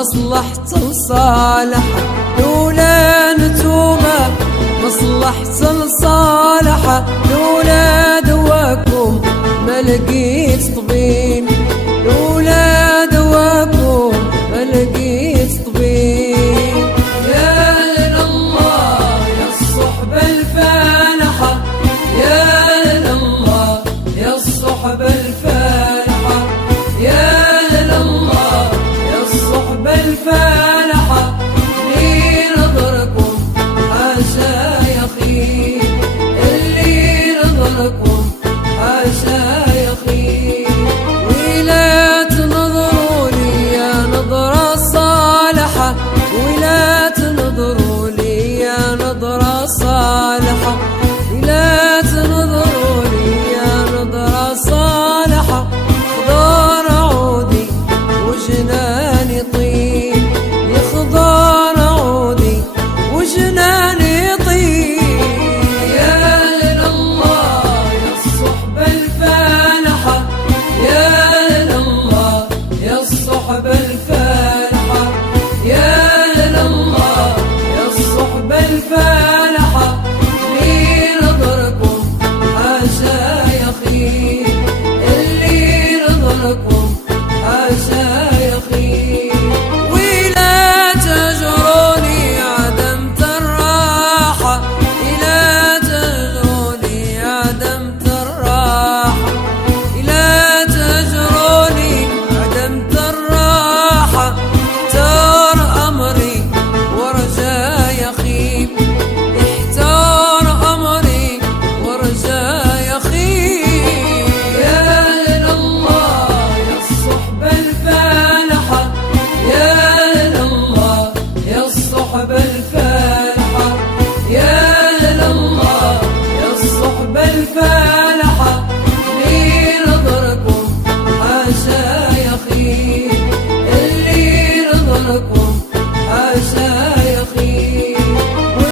مصلحة صالحة لولا نتوما، مصلحة صالحة لولا دواكم ما لقيت طبيب، لولا دواكم ما لقيت طبيب. يا لله يا الصحبة الفالحة، يا لله يا الصحبة الفالحة، يا لله يا الصحبة الفالحة، اللي نظركم حاشا يخيب، اللي نظركم حاشا يخيب. ولا تنظروا لي يا نظرة صالحة، ولا تنظروا لي يا نظرة صالحة، ولا تنظروا لي يا نظرة صالحة. خضار عودي وجناني طيب، يا خضار عودي وجناني طيب. يا لله يا الصحبة الفالحة، يا لله يا الصحبة الفالحة، يا لله يا الصحبة الفالحة، اللي نظركم حاشا يخيب، اللي نظركم حاشا يخيب. ولا تجروني عدمت الراحة، لا تجروني عدمت الراحة، لا تجروني عدمت الراحة. احتار أمري ورجا يخيب، احتار أمري ورجا يخيب. يا لله يا الصحبة الفالحة، يا لله يا الصحبة الفالحة، يا لله يا الصحبة الفالحة، اللي نظركم حاشا يخيب، اللي نظركم حاشا